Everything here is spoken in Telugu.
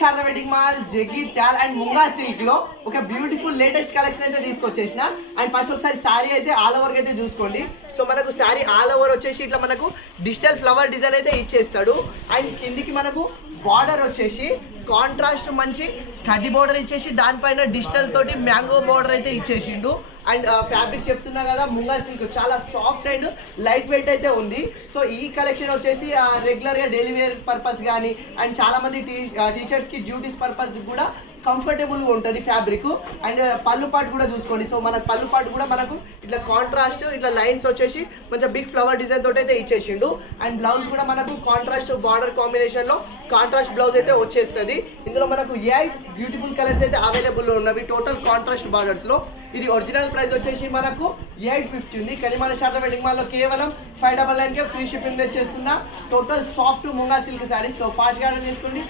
Sharada wedding mall Jagtial and munga silk లో ఒక బ్యూటిఫుల్ లేటెస్ట్ కలెక్షన్ అయితే తీసుకొచ్చేసిన. అండ్ ఫస్ట్ ఒకసారి శారీ అయితే ఆల్ ఓవర్ అయితే చూసుకోండి. సో మనకు శారీ ఆల్ ఓవర్ వచ్చేసి ఇట్లా మనకు డిజిటల్ ఫ్లవర్ డిజైన్ అయితే ఇచ్చేస్తాడు. అండ్ కిందికి మనకు బార్డర్ వచ్చేసి కాంట్రాస్ట్ మంచి కడ్డీ బార్డర్ ఇచ్చేసి దానిపైన డిజిటల్ తోటి మ్యాంగో బార్డర్ అయితే ఇచ్చేసిండు. అండ్ ఫ్యాబ్రిక్ చెప్తున్నా కదా ముంగా సిల్క్ చాలా సాఫ్ట్ అండ్ లైట్ వెయిట్ అయితే ఉంది. సో ఈ కలెక్షన్ వచ్చేసి రెగ్యులర్గా డైలీ వేర్ పర్పస్ కానీ అండ్ చాలామంది టీచర్స్కి డ్యూటీస్ పర్పస్ కూడా కంఫర్టబుల్గా ఉంటుంది ఫ్యాబ్రిక్. అండ్ పళ్ళు పాటు కూడా చూసుకోండి. సో మన పళ్ళు పాటు కూడా మనకు ఇట్లా కాంట్రాస్ట్ ఇట్లా లైన్స్ వచ్చేసి కొంచెం బిగ్ ఫ్లవర్ డిజైన్ తోటి అయితే ఇచ్చేసిండు. అండ్ బ్లౌజ్ కూడా మనకు కాంట్రాస్ట్ బార్డర్ కాంబినేషన్లో కాంట్రాస్ట్ బ్లౌజ్ అయితే వచ్చేస్తుంది. ఇందులో మనకు 8 బ్యూటిఫుల్ కలర్స్ అయితే అవైలబుల్లో ఉన్నవి టోటల్ కాంట్రాస్ట్ బార్డర్స్లో. ఇది ఒరిజినల్ ప్రైస్ వచ్చేసి మనకు 850 ఉంది. కానీ మన శారదా వెడ్డింగ్ మాల్లో కేవలం 599కే ఫ్రీ షిప్పింగ్ చేస్తున్నా. Total soft munga silk saris. So ఫాస్ట్గా ఆర్డర్ చేసుకోండి.